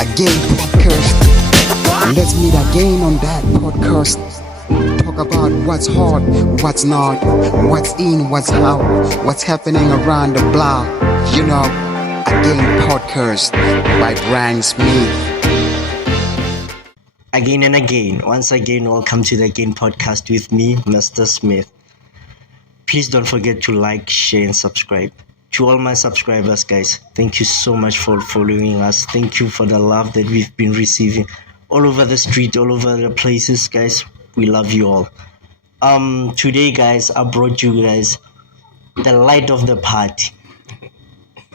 Again podcast. Let's meet again on that podcast. Talk about what's hot, what's not, what's in, what's out, what's happening around the block. You know, Again Podcast by Brian Smith. Again and again, once again, welcome to the Again Podcast with me, Mr. Smith. Please don't forget to like, share, and subscribe. To all my subscribers, guys, thank you so much for following us. Thank you for the love that we've been receiving all over the street, all over the places, guys. We love you all. Today, guys, I brought you guys the light of the party.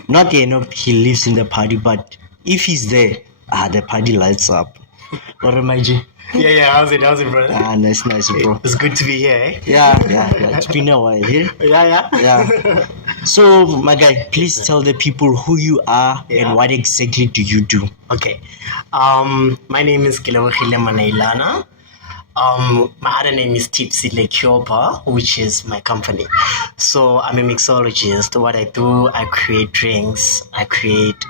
Not enough he lives in the party, but if he's there, the party lights up. What am I, G? Yeah. How's it, brother? Nice, bro. It's good to be here, eh? Yeah. It's been a while, eh? Yeah. So, my guy, please tell the people who you are and what exactly do you do. Okay. My name is Kilawahile Manailana. My other name is Tipsy Lekiopa, which is my company. So I'm a mixologist. What I do, I create drinks, I create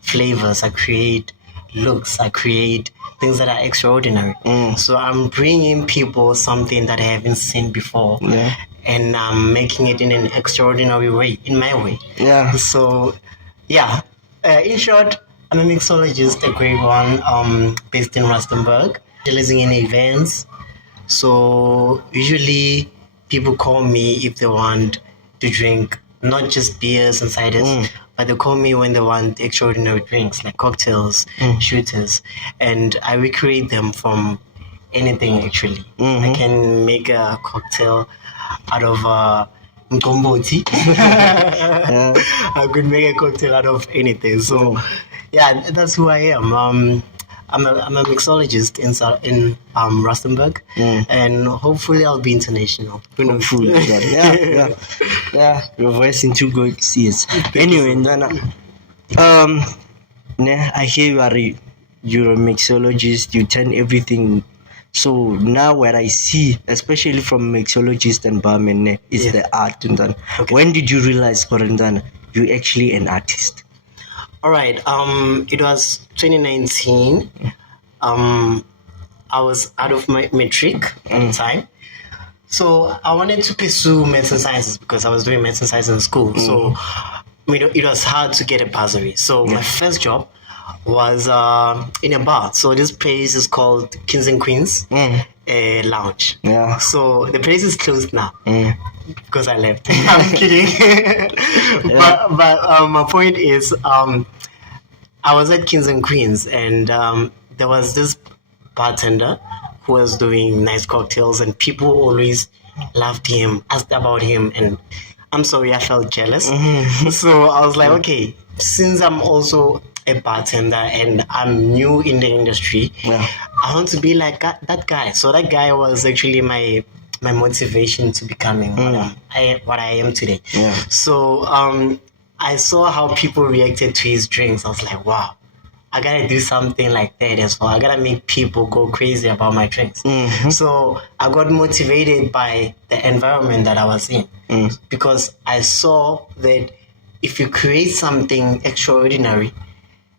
flavors, I create looks, I create things that are extraordinary. So I'm bringing people something that I haven't seen before, and I'm making it in an extraordinary way, in my way. So, in short, I'm a mixologist, a great one, based in Rustenburg, specializing in events. So usually people call me if they want to drink not just beers and ciders, but they call me when they want extraordinary drinks like cocktails, shooters, and I recreate them from anything actually. I can make a cocktail out of mkomboti. I could make a cocktail out of anything. So that's who I am. I'm a mixologist in Rustenburg, and hopefully I'll be international. Hopefully, yeah. Your voice into good seats. Anyway, I hear you're a mixologist. You turn everything. So now what I see, especially from mixologist and barman, is the art. Okay. When did you realize, Korendana, you're actually an artist? All right. It was 2019. I was out of my matric at the time, so I wanted to pursue medicine sciences because I was doing medicine science in school. So it was hard to get a bursary. So my first job was in a bar. So this place is called Kings and Queens Lounge. Yeah. So the place is closed now. Because I left. I'm kidding. But my point is, I was at Kings and Queens, and there was this bartender who was doing nice cocktails, and people always loved him, asked about him, and I'm sorry, I felt jealous. So I was like, okay, since I'm also a bartender and I'm new in the industry, I want to be like that guy. So that guy was actually my motivation to becoming what I am today. So I saw how people reacted to his drinks. I was like, wow, I gotta do something like that as well. I gotta make people go crazy about my drinks. So I got motivated by the environment that I was in, because I saw that if you create something extraordinary,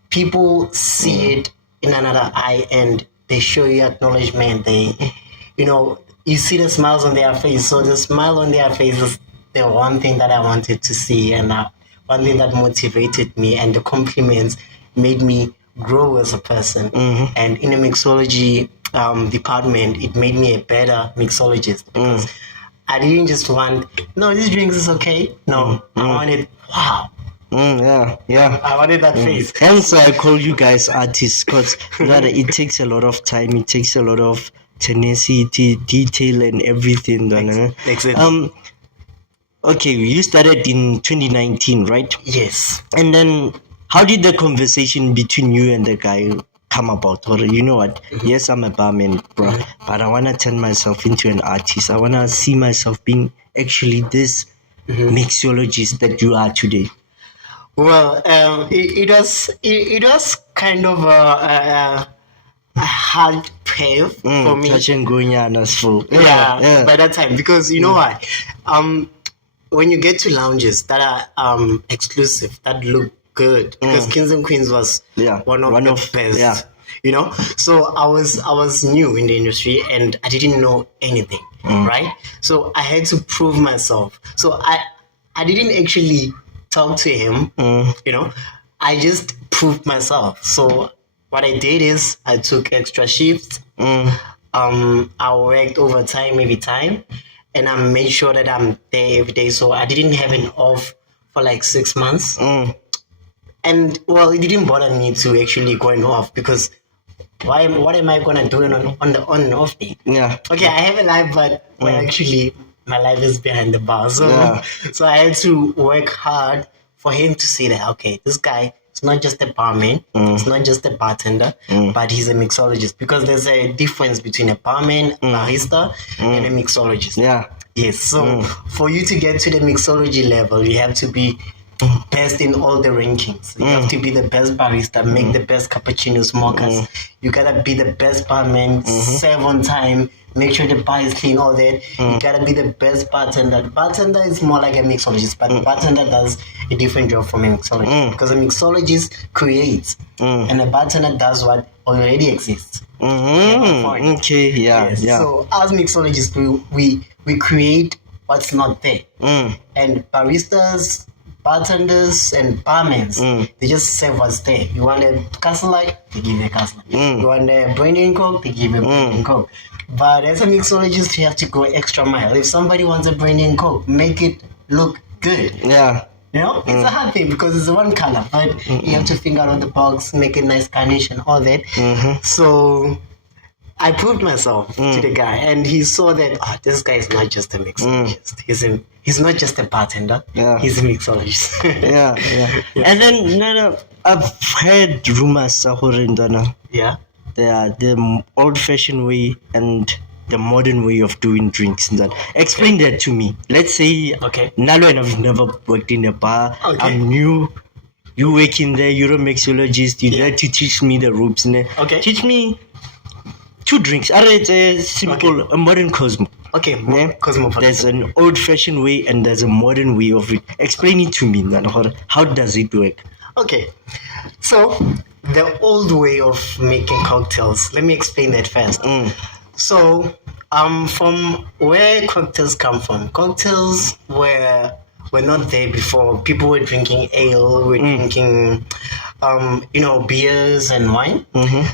people see it in another eye and they show you acknowledgement. You see the smiles on their face. So the smile on their face is the one thing that I wanted to see, and one thing that motivated me, and the compliments made me grow as a person. And in the mixology department, it made me a better mixologist, because I didn't just want, no, this drink is okay. No, I wanted, wow. I wanted that face. Hence, I call you guys artists, because it takes a lot of time. It takes a lot of tenacity, detail, and everything. Exactly. Okay, you started in 2019, right? Yes. And then, how did the conversation between you and the guy come about? Or you know what? Yes, I'm a barman, bro, but I wanna turn myself into an artist. I wanna see myself being actually this mixologist that you are today. Well, it was kind of a hard path for me. Touch and going by that time, because you know why? When you get to lounges that are exclusive, that look good because Kings and Queens was one of the best. Yeah. You know, so I was new in the industry and I didn't know anything, right? So I had to prove myself. So I didn't actually talk to him, you know. I just proved myself. So what I did is I took extra shifts. I worked overtime every time, and I made sure that I'm there every day. So I didn't have an off for like 6 months. And well, it didn't bother me to actually going off because what am I gonna do on the on and off day? Yeah. Okay, I have a life, but well, actually my life is behind the bar. So so I had to work hard for him to see that okay, this guy is not just a barman, it's not just a bartender, but he's a mixologist because there's a difference between a barman, barista, and a mixologist. Yeah. Yes. So for you to get to the mixology level, you have to be best in all the rankings. You have to be the best barista, make the best cappuccinos, mochas. You gotta be the best barman, serve on time, make sure the bar is clean, all that. You gotta be the best bartender. The bartender is more like a mixologist, but the bartender does a different job from a mixologist because a mixologist creates and a bartender does what already exists. Okay, yeah. So as mixologists, we create what's not there. And baristas, bartenders and barmans, they just serve what's there. You want a castle light, they give you a castle light. You want a brandy and coke, they give you a brandy and coke. But as a mixologist, you have to go extra mile. If somebody wants a brandy and coke, make it look good. Yeah. You know, it's a hard thing because it's one color, but you have to think out of the box, make a nice garnish and all that. So I proved myself to the guy, and he saw that this guy is not just a mixologist. He's not just a bartender. He's a mixologist. Yeah. And then I've heard rumors the old-fashioned way and the modern way of doing drinks. And that explain that to me. Let's say Nalo and I've never worked in a bar. I'm new. You work in there. You're a mixologist. You there to teach me the ropes. Teach me 2 drinks. It's a simple, a modern Cosmo. Cosmopolitan. There's an old-fashioned way and there's a modern way of it. Explain it to me. How does it work? Okay, so the old way of making cocktails. Let me explain that first. So, from where cocktails come from? Cocktails were not there before. People were drinking ale, were drinking, beers and wine.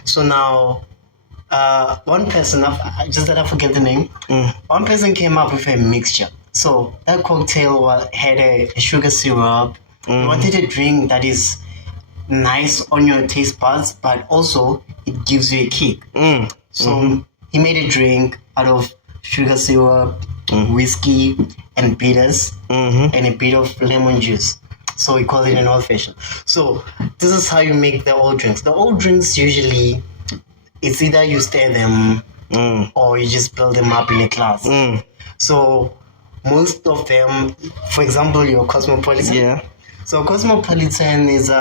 So now, one person, just that I forget the name, one person came up with a mixture. So that cocktail had a sugar syrup. You wanted a drink that is nice on your taste buds, but also it gives you a kick. So he made a drink out of sugar syrup, whiskey, and bitters, and a bit of lemon juice. So we call it an old fashioned. So this is how you make the old drinks. The old drinks usually, it's either you stir them or you just build them up in a glass. So most of them, for example, your Cosmopolitan. Yeah. So Cosmopolitan is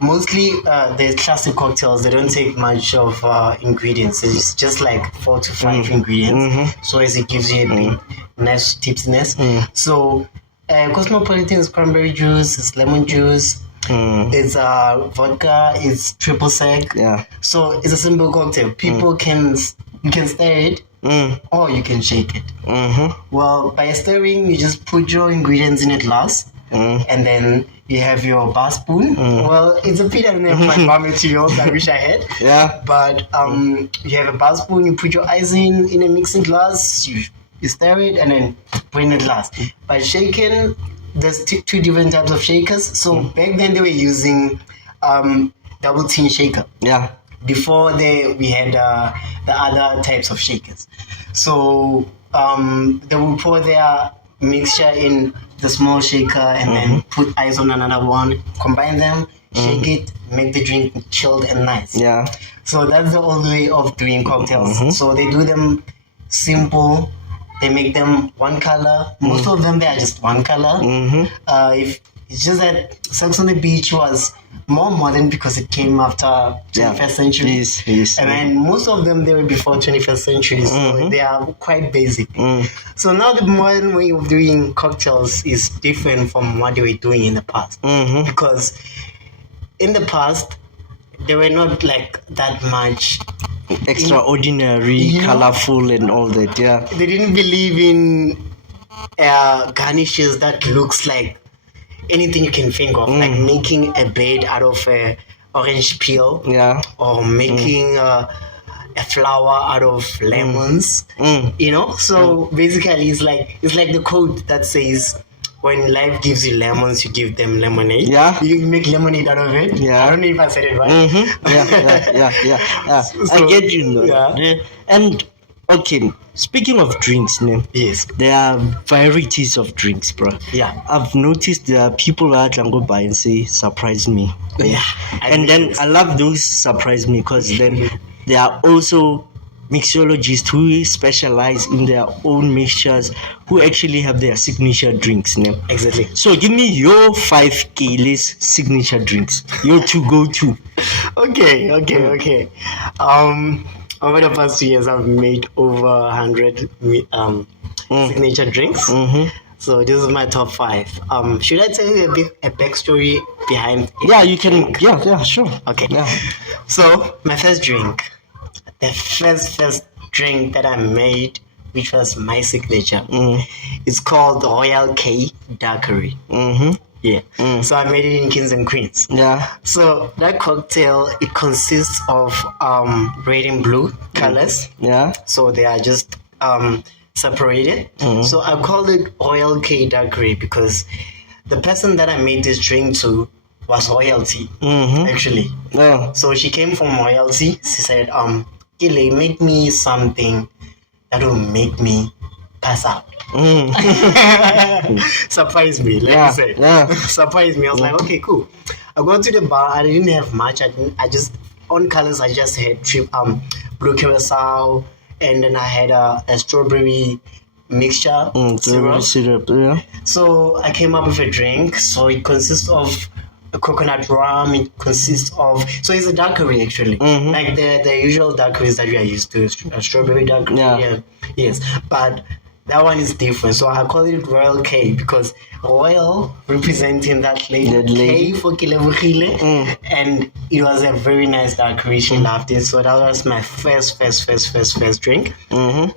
mostly the classic cocktails. They don't take much of ingredients. It's just like 4 to 5 ingredients. So as it gives you a bit nice tipsiness. So Cosmopolitan is cranberry juice, it's lemon juice, it's vodka, it's triple sec. Yeah. So it's a simple cocktail. People you can stir it or you can shake it. Well, by stirring, you just put your ingredients in a glass. And then you have your bar spoon. Well, it's a bit of my bar materials. I wish I had. Yeah. But you have a bar spoon. You put your ice in a mixing glass. You stir it and then put in a glass. By shaking, there's 2 different types of shakers. So back then they were using double tin shaker. Yeah. Before we had the other types of shakers. So they will pour their mixture in the small shaker and then put ice on another one, combine them, shake it, make the drink chilled and nice. Yeah. So that's the old way of doing cocktails. So they do them simple. They make them one color. Most of them, they are just one color. If it's just that Sex on the Beach was more modern because it came after 21st century. Yes. And then most of them, they were before 21st century. So they are quite basic. So now the modern way of doing cocktails is different from what they were doing in the past. Because in the past, they were not like that much Extraordinary, You know- colorful, and all that. Yeah. they didn't believe in garnishes that looks like anything you can think of, like making a bed out of a orange peel, Yeah. or making a flower out of lemons. You know, so basically, it's like the quote that says, "When life gives you lemons, you give them lemonade." Yeah. You make lemonade out of it. Yeah. I don't know if I said it right. Yeah. I So, get you, no? yeah. And okay, speaking of drinks, ne, Yes. there are varieties of drinks, bro. Yeah. I've noticed there are people that can go by and say, "Surprise me." Yeah. And then I love those surprise me, because then there are also mixologists who specialize in their own mixtures, who actually have their signature drinks. Ne? Exactly. So give me your 5K signature drinks, your to go to. Okay. Over the past 2 years, I've made over 100 signature drinks. So this is my top 5. Should I tell you a backstory behind? Yeah, you can. Yeah, sure. Okay. Yeah. So my first drink, the first drink that I made, which was my signature, it's called Royal K Daiquiri. Yeah. So I made it in Kings and Queens. Yeah. So that cocktail, it consists of red and blue colors. Yeah. So they are just separated. So I called it Royal K Daiquiri because the person that I made this drink to was royalty, actually. Yeah. So she came from royalty. She said, Kile, make me something that will make me pass out. Surprise me, let me say. Yeah. Surprise me. I was like, okay, cool. I go to the bar. I didn't have much. I just on colors. I just had blue curacao, and then I had a strawberry mixture Syrup. Yeah. So I came up with a drink. So it consists of a coconut rum. It consists of, so it's a daiquiri actually, like the usual daiquiris that we are used to, a strawberry daiquiri. Yeah. Yes, but that one is different. So I call it Royal K because Royal representing that lady, That lady. K for Kilebukile, and it was a very nice daiquiri. She loved it. So that was my first drink.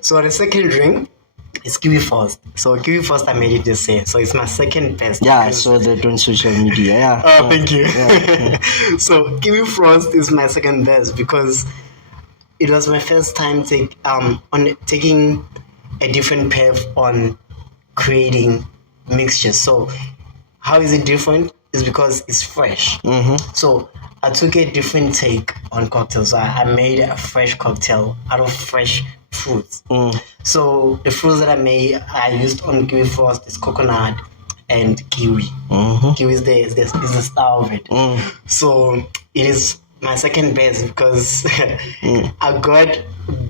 So the second drink is Kiwi Frost. So Kiwi Frost, I made it this year. So it's my second best. Yeah, I saw that on social media. Yeah. Oh, thank you. So Kiwi Frost is my second best because it was my first time taking a different path on creating mixtures. So how is it different? It's because it's fresh. So I took a different take on cocktails. I made a fresh cocktail out of fresh fruits. So the fruits that I used on Kiwi Frost is coconut and kiwi. Kiwi is the star of it. So it is my second best because I got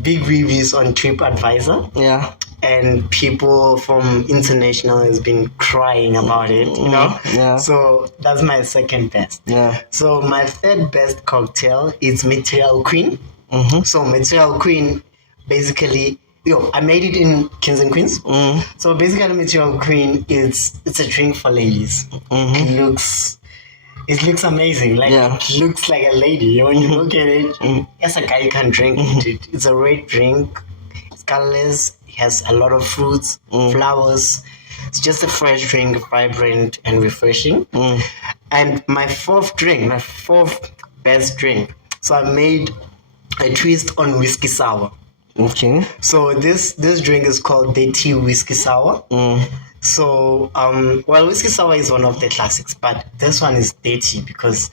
big reviews on TripAdvisor. Yeah. And people from international has been crying about it, you know? Yeah. So that's my second best. Yeah. So my third best cocktail is Material Queen. So Material Queen, basically, I made it in Kings and Queens. So basically, Material Queen it's a drink for ladies. It looks amazing. Like it looks like a lady. When you look at it, as a guy can drink it. It's a red drink. It's colorless. It has a lot of fruits, flowers. It's just a fresh drink, vibrant and refreshing. And my fourth best drink. So I made a twist on whiskey sour. Okay. So this drink is called Dirty Whiskey Sour. So whiskey sour is one of the classics, but this one is dirty because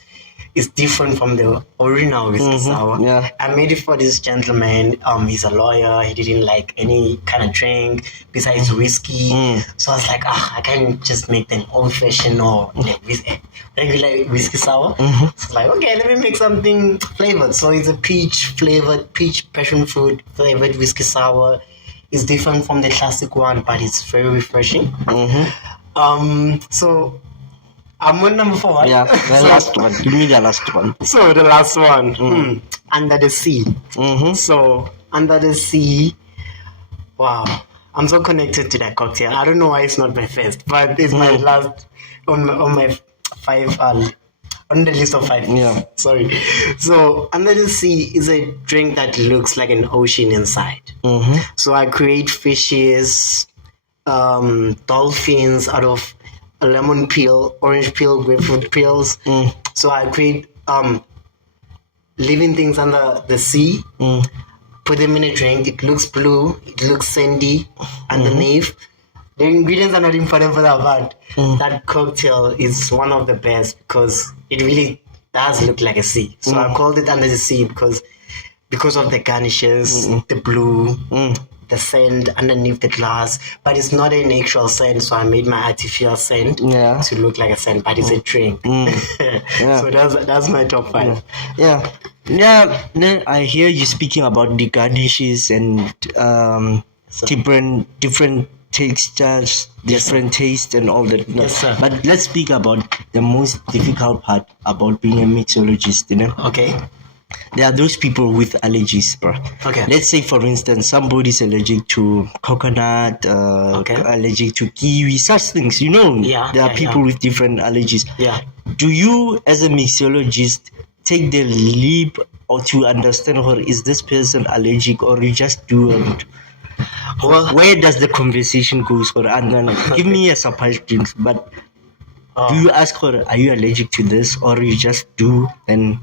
it's different from the original whiskey sour. Yeah. I made it for this gentleman. He's a lawyer. He didn't like any kind of drink besides whiskey. So I was like, I can't just make an old fashioned or regular whiskey sour. So I was like, okay, let me make something flavored. So it's a peach passion fruit flavored whiskey sour. It's different from the classic one, but it's very refreshing. So I'm on number 4. Yeah, the last one. Give me the last one. So the last one, Under the Sea. So Under the Sea, wow, I'm so connected to that cocktail. I don't know why it's not my first, but it's my last on my 5 on the list of 5. Yeah. Sorry. So under the sea is a drink that looks like an ocean inside. So I create fishes, dolphins out of a lemon peel, orange peel, grapefruit peels. So I create living things under the sea. Put them in a drink. It looks blue. It looks sandy underneath. The ingredients are not important for that, but that cocktail is one of the best because it really does look like a sea. So I called it under the sea because of the garnishes, the blue, the sand underneath the glass. But it's not an actual sand, so I made my artificial sand to look like a sand, but it's a drink. So that's my top 5. Yeah, then I hear you speaking about the garnishes and different textures, different taste and all that. Yes, sir. But let's speak about the most difficult part about being a mixologist, you know? Okay. There are those people with allergies, bro. Okay. Let's say, for instance, somebody's allergic to coconut, allergic to kiwi, such things, you know? There are people with different allergies. Yeah. Do you, as a mixologist, take the leap or to understand, or is this person allergic, or you just do it? Well, where does the conversation go? For give me a suggestion, but do you ask her, are you allergic to this, or you just do? And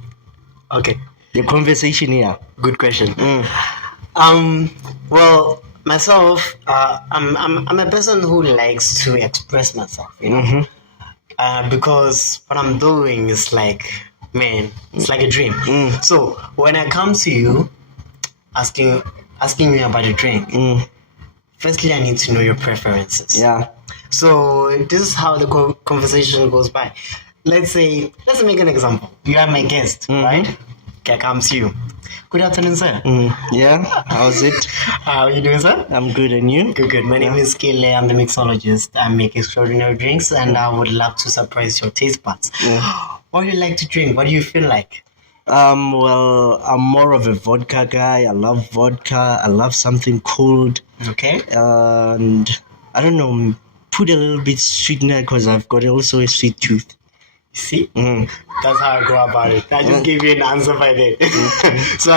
okay, the conversation here. Good question. Well, myself, I'm a person who likes to express myself, you know, because what I'm doing is like, man, it's like a dream. So when I come to you asking me about a drink, firstly I need to know your preferences. Yeah. So this is how the conversation goes by. Let's make an example. You are my guest, right? Okay, I come to you. Good afternoon, sir. Yeah, how's it? How are you doing, sir? I'm good, and you? Good. My name is Kele. I'm the mixologist. I make extraordinary drinks, and I would love to surprise your taste buds. What do you like to drink? What do you feel like? Well, I'm more of a vodka guy. I love vodka. I love something cold. Okay. And I don't know, put a little bit sweetener because I've got also a sweet tooth. See? That's how I go about it. I just gave you an answer by that. So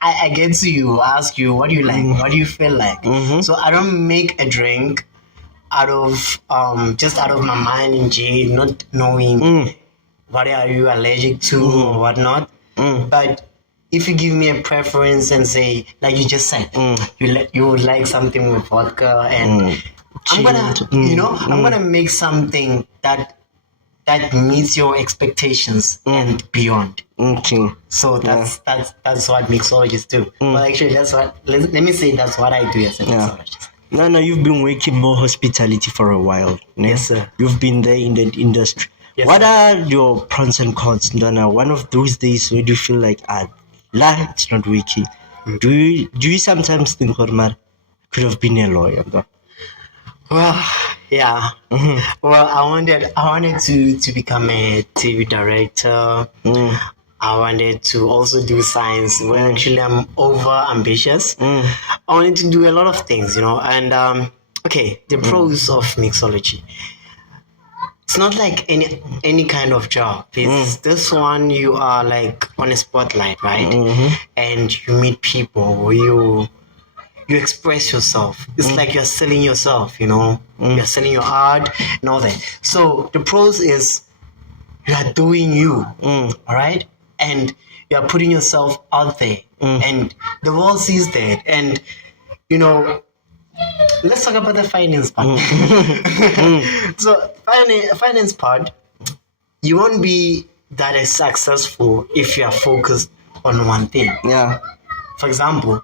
I get to you, ask you, what do you like? What do you feel like? So I don't make a drink out of just out of my mind in jail, not knowing what are you allergic to or whatnot. But if you give me a preference and say, like you just said, you would like something with vodka, and I'm gonna make something that meets your expectations and beyond. Okay. So that's what mixologists do. Well, actually, that's what. Let me say that's what I do as a mixologist. No, you've been working more hospitality for a while. No? Yes, sir. You've been there in that industry. Yes, what sir. are your pros and cons, Ndana? One of those days where do you feel like, it's not working. Do you sometimes think, Hormar, could have been a lawyer? Well, yeah. Well, I wanted to become a TV director. I wanted to also do science. Well, actually, I'm over ambitious. I wanted to do a lot of things, you know. And the pros of mixology. It's not like any kind of job. It's this one, you are like on a spotlight, right? And you meet people, you express yourself. It's like you're selling yourself, you know. You're selling your art and all that. So the pros is you are doing you, all right? And you are putting yourself out there. And the world sees that. And, you know, let's talk about the finance part. So finance part, you won't be that as successful if you are focused on one thing. Yeah. For example,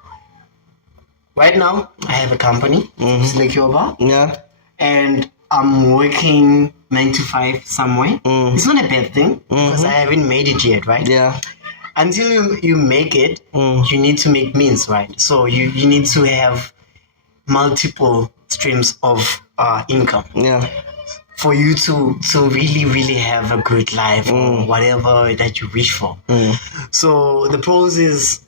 right now I have a company, Silekyoba, and I'm working 9 to 5 somewhere. It's not a bad thing because I haven't made it yet, right? Yeah. Until you make it, you need to make means, right? So you need to have multiple streams of income. Yeah. For you to really, really have a good life or whatever that you wish for. So the pros is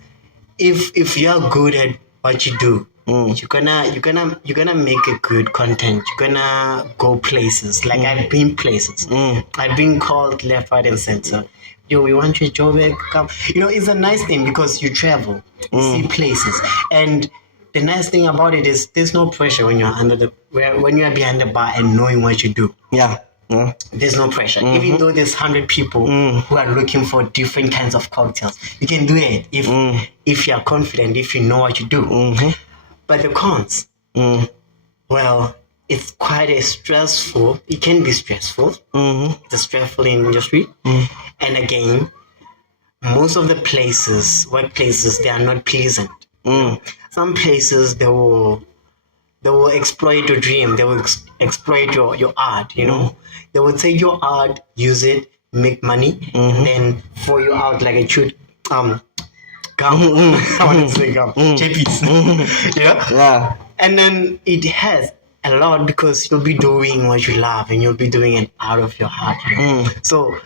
if you're good at what you do, you're gonna make a good content. You're gonna go places. Like I've been places. I've been called left, right, and center. Yo, we want you to Joburg, come. It's a nice thing because you travel, you see places, and the nice thing about it is there's no pressure when when you are behind the bar and knowing what you do. Yeah. There's no pressure. Even though there's 100 people who are looking for different kinds of cocktails, you can do it if you're confident, if you know what you do. But the cons, well, it's quite stressful. It can be stressful. It's a stressful industry. And again, most of the workplaces, they are not pleasant. Some places they will exploit your dream. They will exploit your art. They will take your art, use it, make money, and then throw you out like a chewed gum. I want to say gum. JPs. Yeah. And then it has a lot because you'll be doing what you love and you'll be doing it out of your heart. So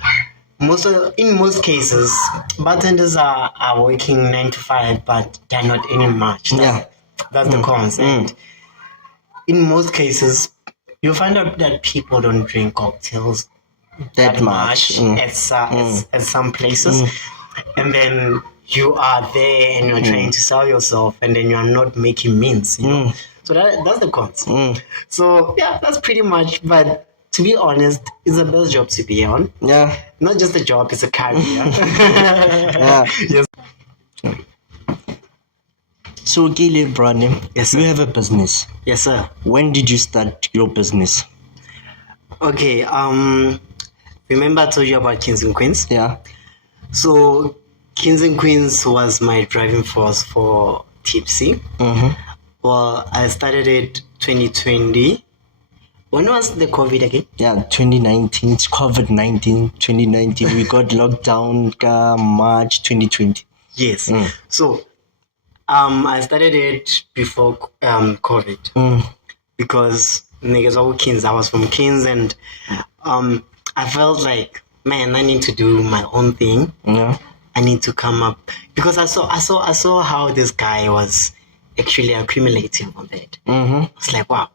in most cases, bartenders are working 9 to 5, but they're not earning much. That's the cons. And in most cases, you'll find out that people don't drink cocktails that much at some places. And then you are there and you're trying to sell yourself and then you're not making means. So that's the cons. So yeah, that's pretty much. But to be honest, it's the best job to be on. Yeah. Not just a job, it's a career. Yes. So, Gile Brandon, Yes, you sir. have a business. Yes, sir. When did you start your business? Okay. Remember I told you about Kings and Queens? Yeah. So Kings and Queens was my driving force for Tipsy. Well, I started it 2020. When was the COVID again? Yeah, 2019. It's COVID-19. 2019. We got locked down March 2020. Yes. So I started it before COVID because niggas all Kings. I was from Kings and I felt like, man, I need to do my own thing. Yeah. I need to come up because I saw how this guy was actually accumulating on that. I was like, wow,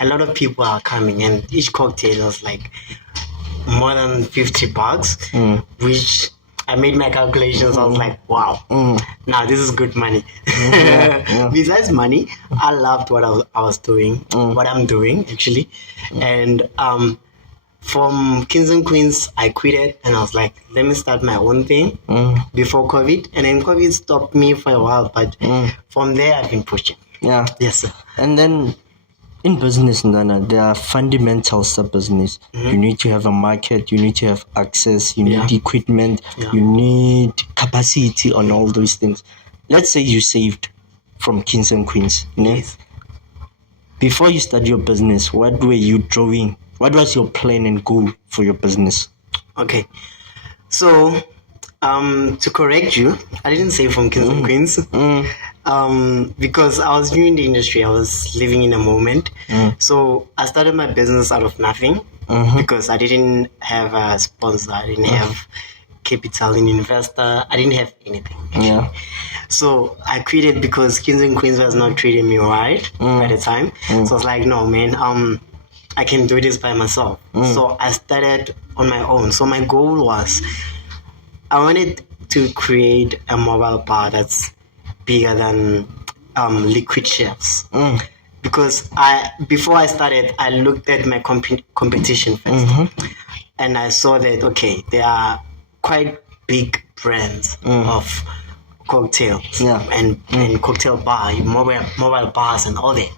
a lot of people are coming and each cocktail was like more than $50, which I made my calculations. I was like, wow, now this is good money. Besides money, I loved what I was doing, what I'm doing actually. And from Kings and Queens, I quit it and I was like, let me start my own thing before COVID. And then COVID stopped me for a while, but from there I've been pushing. Yeah. Yes, sir. And then in business, Nana, there are fundamentals of business. You need to have a market, you need to have access, you need equipment, you need capacity on all those things. Let's say you saved from Kings and Queens. Yes. Before you start your business, what were you drawing? What was your plan and goal for your business? Okay. So, to correct you, I didn't say from Kings and Queens. Because I was new in the industry, I was living in a moment. So I started my business out of nothing because I didn't have a sponsor, I didn't have capital, an investor, I didn't have anything. Yeah. So I quit it because Kings and Queens was not treating me right at the time. So I was like, no, man, I can do this by myself. So I started on my own. So my goal was I wanted to create a mobile bar that's bigger than Liquid Chefs. Because before I started, I looked at my competition first. And I saw that, okay, there are quite big brands of cocktails and cocktail bar, mobile bars and all that.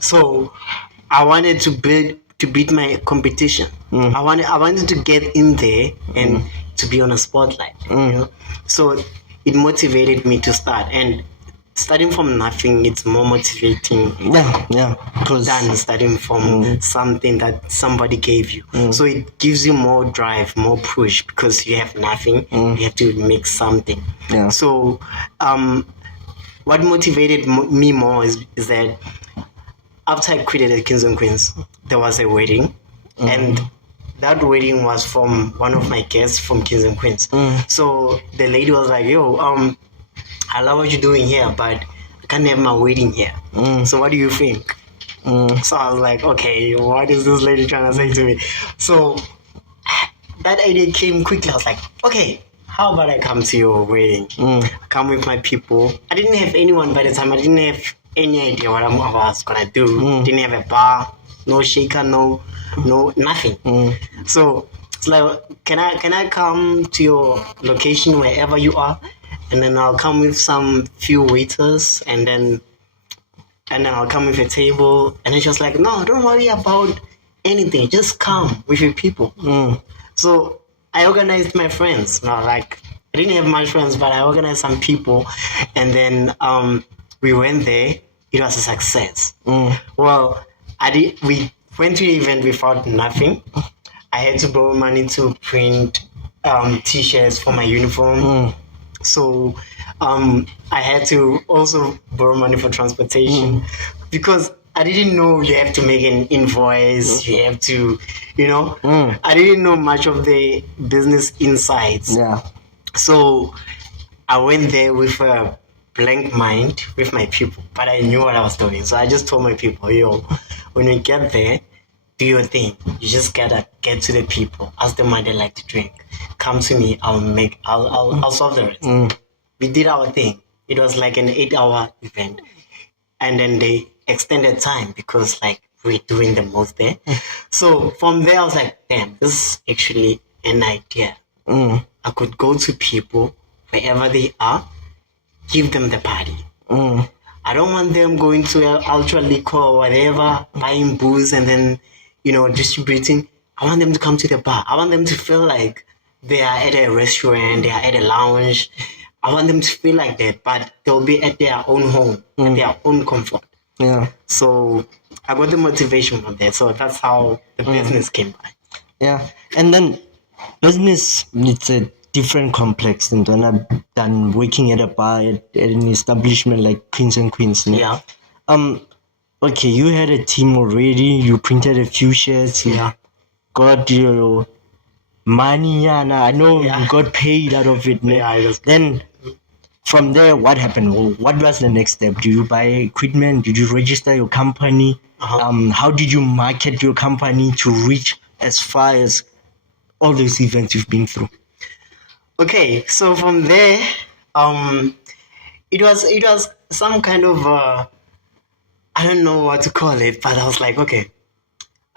So I wanted to beat my competition. I wanted to get in there and to be on a spotlight. So it motivated me to start. And starting from nothing, it's more motivating than starting from something that somebody gave you. So it gives you more drive, more push because you have nothing. You have to make something. So what motivated me more is that after I quitted at Kings and Queens, there was a wedding, and that wedding was from one of my guests from Kings and Queens. So the lady was like, yo, I love what you're doing here, but I can't have my wedding here. So what do you think? So I was like, okay, what is this lady trying to say to me? So that idea came quickly. I was like, okay, how about I come to your wedding? Come with my people. I didn't have anyone by the time. I didn't have any idea what I was gonna do. Didn't have a bar, no shaker, no nothing. So it's like, can I come to your location wherever you are, and then I'll come with some few waiters, and then I'll come with a table. And then she was like, no, don't worry about anything. Just come with your people. So I organized my friends. Now, like, I didn't have much friends, but I organized some people. And then we went there. It was a success. Well, we went to the event without nothing. I had to borrow money to print T-shirts for my uniform. So I had to also borrow money for transportation because I didn't know you have to make an invoice. You have to, I didn't know much of the business insights. Yeah. So I went there with a blank mind with my people, but I knew what I was doing. So I just told my people, when we get there, do your thing. You just gotta get to the people, ask them what they like to drink. Come to me, I'll solve the rest. We did our thing. It was like an 8-hour event, and then they extended time because like we're doing the most there. So from there, I was like, damn, this is actually an idea. I could go to people wherever they are, give them the party. I don't want them going to Ultra Liquor or whatever, buying booze and then, distributing. I want them to come to the bar. I want them to feel like they are at a restaurant, they are at a lounge. I want them to feel like that, but they'll be at their own home, at their own comfort. Yeah. So I got the motivation from that. So that's how the business came by. Yeah. And then business, it's a different complex than working at a bar at an establishment like Kings and Queens. Yeah. Okay, you had a team already. You printed a few shirts. You got your money. And I know you got paid out of it. Yeah, it was good. Then from there, what happened? What was the next step? Did you buy equipment? Did you register your company? How did you market your company to reach as far as all those events you've been through? Okay, so from there, it was some kind of I don't know what to call it, but I was like, okay,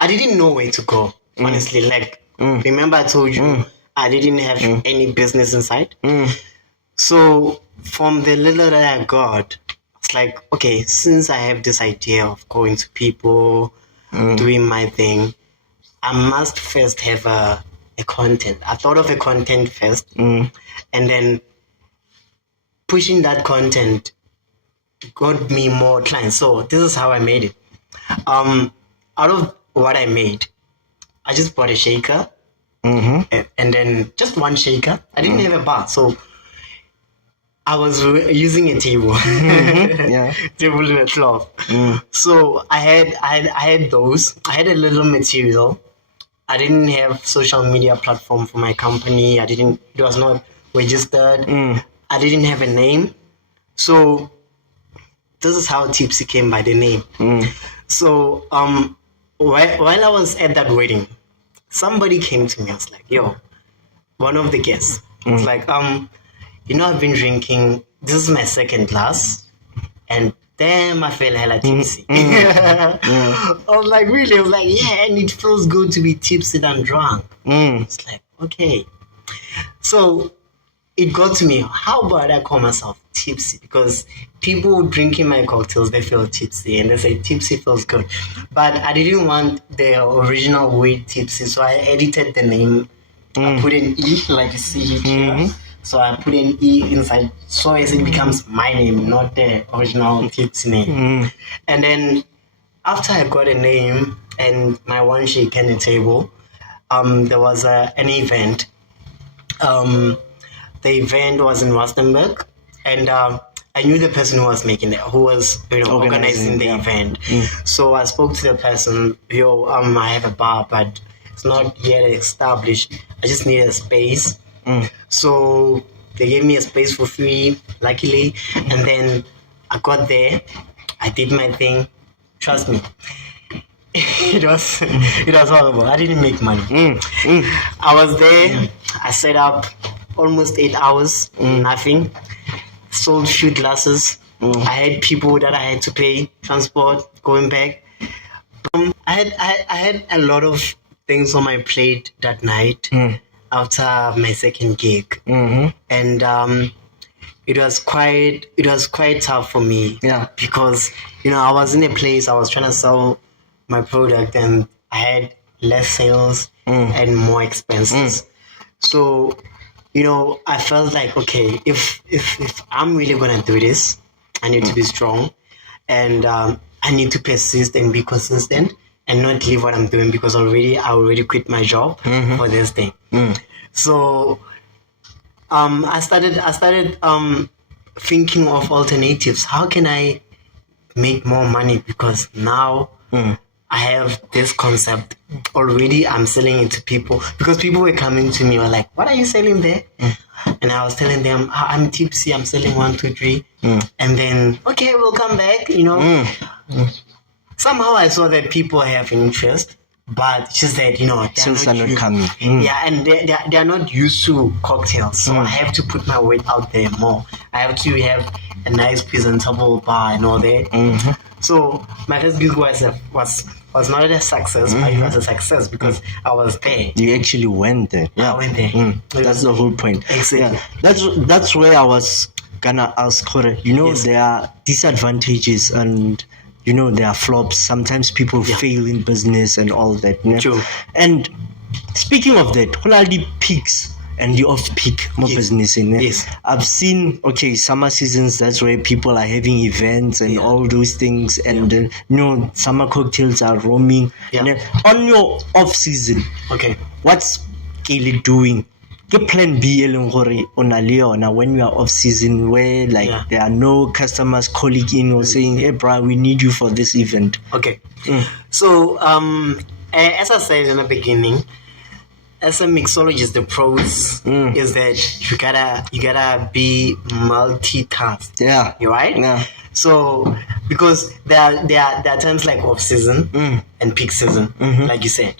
I didn't know where to go, honestly. Like, remember I told you I didn't have any business inside. So from the little that I got, it's like, okay, since I have this idea of going to people, doing my thing, I must first have a content. I thought of a content first, and then pushing that content got me more clients. So this is how I made it. Out of what I made, I just bought a shaker, and then just one shaker. I didn't have a bar, so I was using a table, table and a cloth. So I had those. I had a little material. I didn't have social media platform for my company. It was not registered. I didn't have a name. So this is how Tipsy came by the name. So while I was at that wedding, somebody came to me. I was like, yo, one of the guests. It's like, I've been drinking. This is my second glass. And damn, I feel hella tipsy. I was like, really? I was like, yeah, and it feels good to be tipsy than drunk. It's like, okay. So it got to me, how about I call myself tipsy? Because people drinking my cocktails, they feel tipsy and they say tipsy feels good. But I didn't want the original word tipsy, so I edited the name. I put an E, like you see here. So I put an E inside, so as it becomes my name, not the original Tipsy name. And then after I got a name and my one shake and a table, there was an event. The event was in Rustenburg, and I knew the person who was making it, who was organizing the event. So I spoke to the person. I have a bar, but it's not yet established. I just need a space. So they gave me a space for free, luckily, and then I got there, I did my thing. Trust me, it was horrible. I didn't make money. I was there. I set up almost 8 hours, nothing. Sold shoe glasses. I had people that I had to pay transport going back. I had a lot of things on my plate that night after my second gig, and it was quite tough for me. Yeah. Because I was in a place, I was trying to sell my product, and I had less sales and more expenses. So I felt like, okay, if I'm really gonna do this, I need to be strong, and I need to persist and be consistent and not leave what I'm doing, because I already quit my job for this thing. So I started thinking of alternatives. How can I make more money? Because now I have this concept already. I'm selling it to people, because people were coming to me, were like, "What are you selling there?" And I was telling them, "I'm tipsy. I'm selling 1, 2, 3." And then, okay, we'll come back. Somehow I saw that people have interest, but it's just that Sales are not coming. Yeah, and they are not used to cocktails, so I have to put my weight out there more. I have to have a nice presentable bar and all that. So my first gig was not a success, but it was a success because I was there. You actually went there. I went there. That's the whole point. Exactly. Yeah. That's where I was gonna ask, Yes. there are disadvantages and there are flops. Sometimes people fail in business and all that. True. And speaking of that, what are the peaks and the off-peak more business in it? Yes. I've seen, summer seasons, that's where people are having events and all those things, and summer cocktails are roaming. Yeah. And on your off-season, Okay. what's Kaylee doing? Ke plan B e leng gore o na le yona when you are off season, where there are no customers calling in or saying, "Hey bro, we need you for this event." Okay. So as I said in the beginning, as a mixologist, the pros is that you gotta be multitask. Yeah. You right? Yeah. So because there are times like off season and peak season, like you said.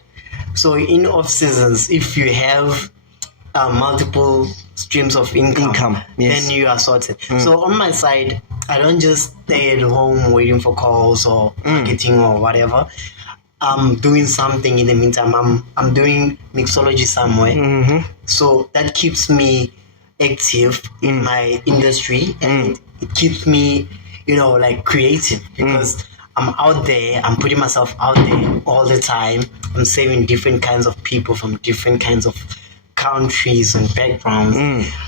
So in off seasons, if you have multiple streams of income, yes. then you are sorted. So on my side, I don't just stay at home waiting for calls or marketing or whatever. I'm doing something in the meantime. I'm doing mixology somewhere. So that keeps me active in my industry, and it keeps me, creative, because I'm out there. I'm putting myself out there all the time. I'm saving different kinds of people from different kinds of countries and backgrounds.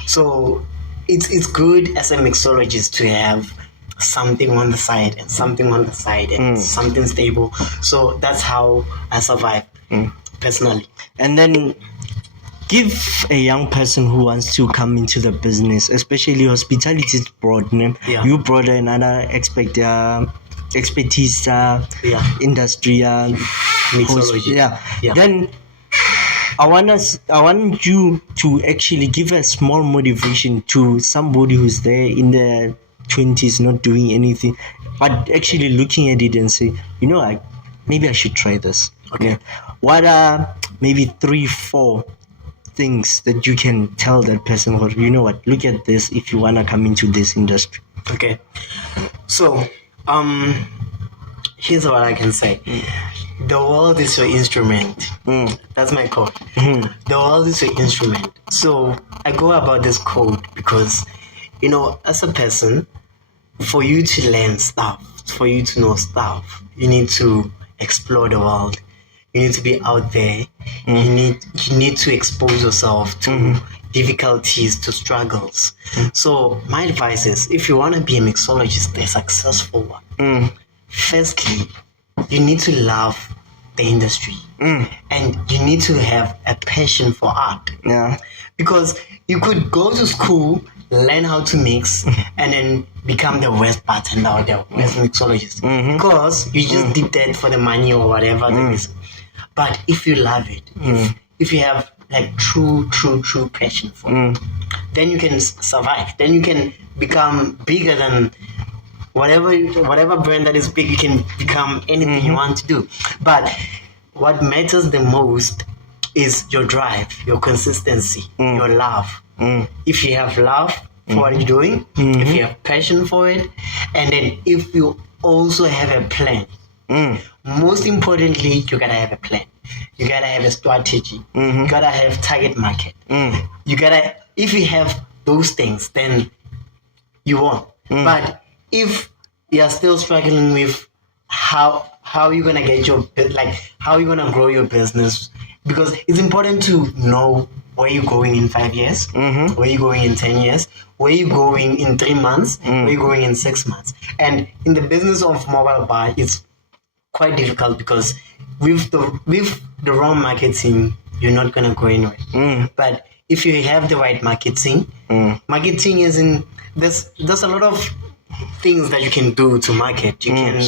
So it's good as a mixologist to have something on the side and something on the side and something stable. So that's how I survive personally. And then give a young person who wants to come into the business, especially hospitality is broad. You brought another expertise, industry, Mixology. Then I want you to actually give a small motivation to somebody who's there in their 20s, not doing anything, but actually looking at it and say, maybe I should try this. Okay. What are maybe 3-4 things that you can tell that person, or look at this if you want to come into this industry? Okay. So, here's what I can say. The world is your instrument. That's my quote. The world is your instrument. So I go about this quote because, as a person, for you to learn stuff, for you to know stuff, you need to explore the world. You need to be out there. You need to expose yourself to difficulties, to struggles. So my advice is, if you want to be a mixologist, a successful one, firstly, you need to love the industry, and you need to have a passion for art. Yeah. Because you could go to school, learn how to mix, and then become the worst bartender or the worst mixologist, because you just did that for the money or whatever the reason. But if you love it, if you have true passion for it, then you can survive. Then you can become bigger than whatever brand that is big, you can become anything you want to do. But what matters the most is your drive, your consistency, your love. If you have love for what you're doing, if you have passion for it, and then if you also have a plan. Most importantly, you gotta have a plan. You gotta have a strategy. You gotta have target market. If you have those things, then you won. But if you're still struggling with how you're gonna get how you're gonna grow your business, because it's important to know where you're going in 5 years, where you're going in 10 years, where you're going in 3 months, where you're going in 6 months. And in the business of mobile bar, it's quite difficult because with the wrong marketing, you're not gonna go anywhere. But if you have the right marketing, marketing is there's a lot of things that you can do to market. You can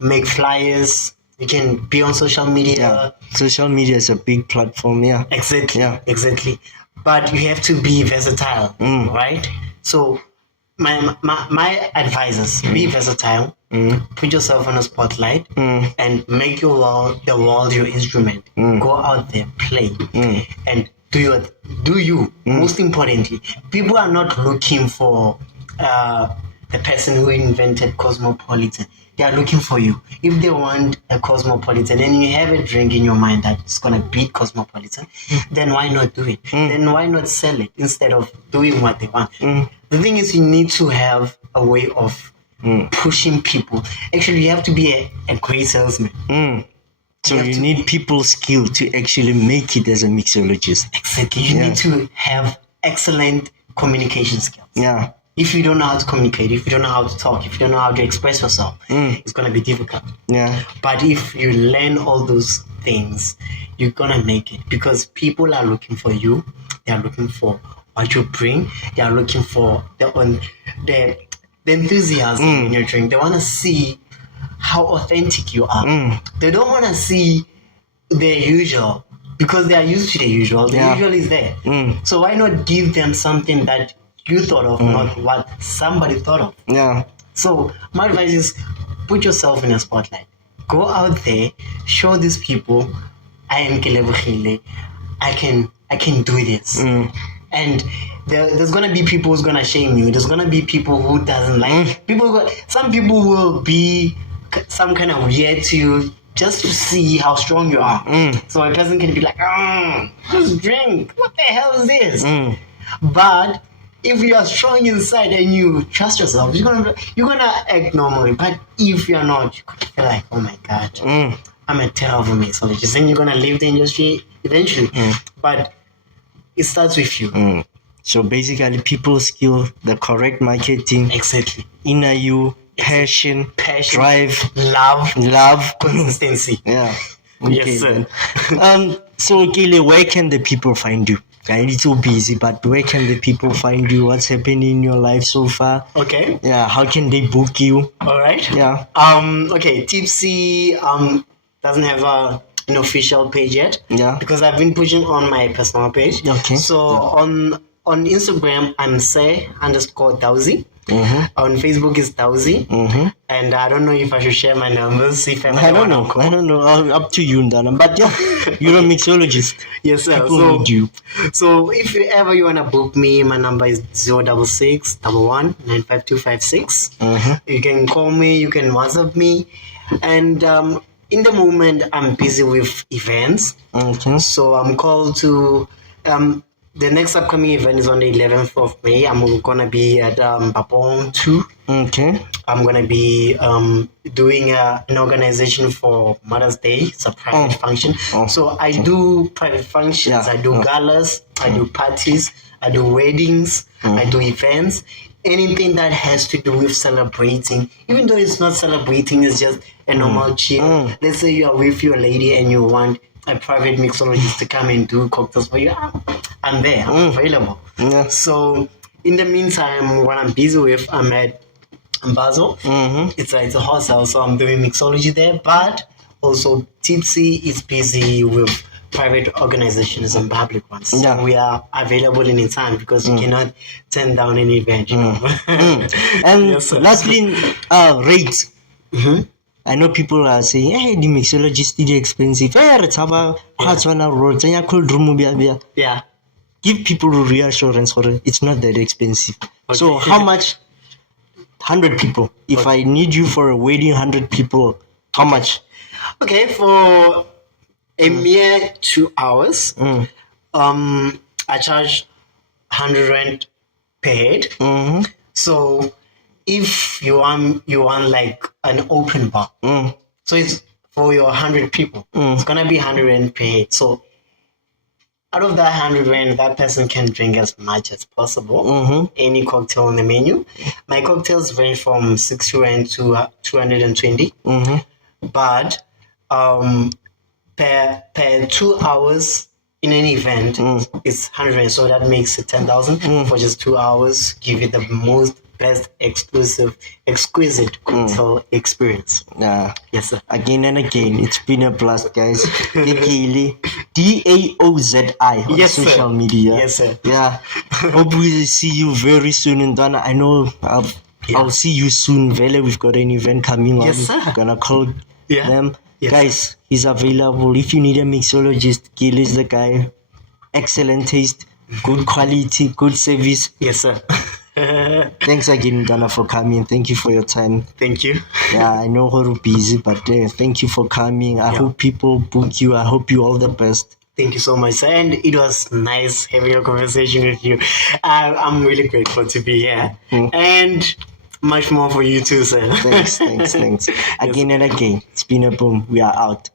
make flyers. You can be on social media. Yeah. Social media is a big platform. Yeah. Exactly. Yeah. Exactly. But you have to be versatile, right? So my advice is be versatile. Put yourself on a spotlight and make the world your instrument. Go out there, play, and do you. Most importantly, people are not looking for the person who invented Cosmopolitan. They are looking for you. If they want a Cosmopolitan and you have a drink in your mind that it's gonna beat Cosmopolitan, then why not do it? Then why not sell it instead of doing what they want? The thing is, you need to have a way of pushing people. Actually, you have to be a great salesman. So you need people skill to actually make it as a mixologist. Exactly. You need to have excellent communication skills. Yeah. If you don't know how to communicate, if you don't know how to talk, if you don't know how to express yourself, it's going to be difficult. Yeah. But if you learn all those things, you're going to make it, because people are looking for you. They are looking for what you bring. They are looking for the enthusiasm in your drink. They want to see how authentic you are. They don't want to see the usual, because they are used to the usual. The usual is there. So why not give them something that you thought of, not what somebody thought of? Yeah. So my advice is, put yourself in a spotlight. Go out there, show these people, I am Kelebogile. I can do this. And there's gonna be people who's gonna shame you. There's gonna be people who doesn't like some people will be some kind of weird to you just to see how strong you are. So a person can be like, just drink. What the hell is this? But if you are strong inside and you trust yourself, you're gonna act normally. But if you're not, you're gonna feel like, oh my god, I'm a terrible mixologist. Then you're gonna leave the industry eventually. But it starts with you. So basically, people skill, the correct marketing, Exactly. inner you, passion, drive, love, consistency. Yeah. Yes, sir. So Kile, where can the people find you? It's so busy, but where can the people find you? What's happening in your life so far? Okay. Yeah, how can they book you? All right. Yeah. Okay. Tipsy doesn't have an official page yet. Yeah. Because I've been pushing on my personal page. Okay. So on Instagram, I'm say_Dowsy. On Facebook is Dowsy. And I don't know if I should share my numbers. I don't know. Up to you, Ndana. But yeah, you're a mixologist. Yes, sir. People need you. So if ever you wanna book me, my number is 066 11 95256. You can call me. You can WhatsApp me. And in the moment, I'm busy with events. Okay. So I'm called to the next upcoming event is on the 11th of May. I'm gonna be at Babong 2. Okay. I'm gonna be doing an organization for Mother's Day. It's a private function. So I do private functions. Yeah. I do galas. I do parties. I do weddings. I do events. Anything that has to do with celebrating, even though it's not celebrating, it's just a normal chill. Let's say you are with your lady and you want a private mixologist to come and do cocktails for you. I'm there. I'm available. Yeah. So in the meantime, what I'm busy with, I'm at Basel. It's a hostel, so I'm doing mixology there. But also Tipsy is busy with private organizations and public ones. So Yeah. we are available anytime because you cannot turn down an event, you know. And Yes, sir. lastly, rates. I know people are saying, hey, the mixologist is expensive. Hey, it's about cold room. Yeah. Give people reassurance for it. It's not that expensive. So how much? 100 people. If I need you for a wedding, 100 people, how much? Okay, for a mere 2 hours, I charge 100 rand per head. So if you want like an open bar, so it's for your 100 people, it's gonna be 100 rand per head. So out of that 100 rand, that person can drink as much as possible. Any cocktail on the menu. My cocktails range from 60 rand to 220. But per 2 hours in an event, it's 100 rand. So that makes it 10,000 for just 2 hours. Give you the most best exquisite cocktail experience. Yeah. Yes, sir. Again and again, it's been a blast, guys. DAOZI on Yes, sir. social media. Yes, sir. Yeah. Hope we see you very soon in Donna. I know I'll see you soon. Vele, we've got an event coming on. Yes, sir. Gonna call them. Yes. Guys, he's available. If you need a mixologist, Gil is the guy. Excellent taste, good quality, good service. Yes, sir. Thanks again, Donna, for coming. Thank you for your time. Thank you. Yeah, I know you're busy, but thank you for coming. I hope people book you. I hope you all the best. Thank you so much, sir. And it was nice having a conversation with you. I'm really grateful to be here. And much more for you too, sir. Thanks. Again and again. It's been a boom. We are out.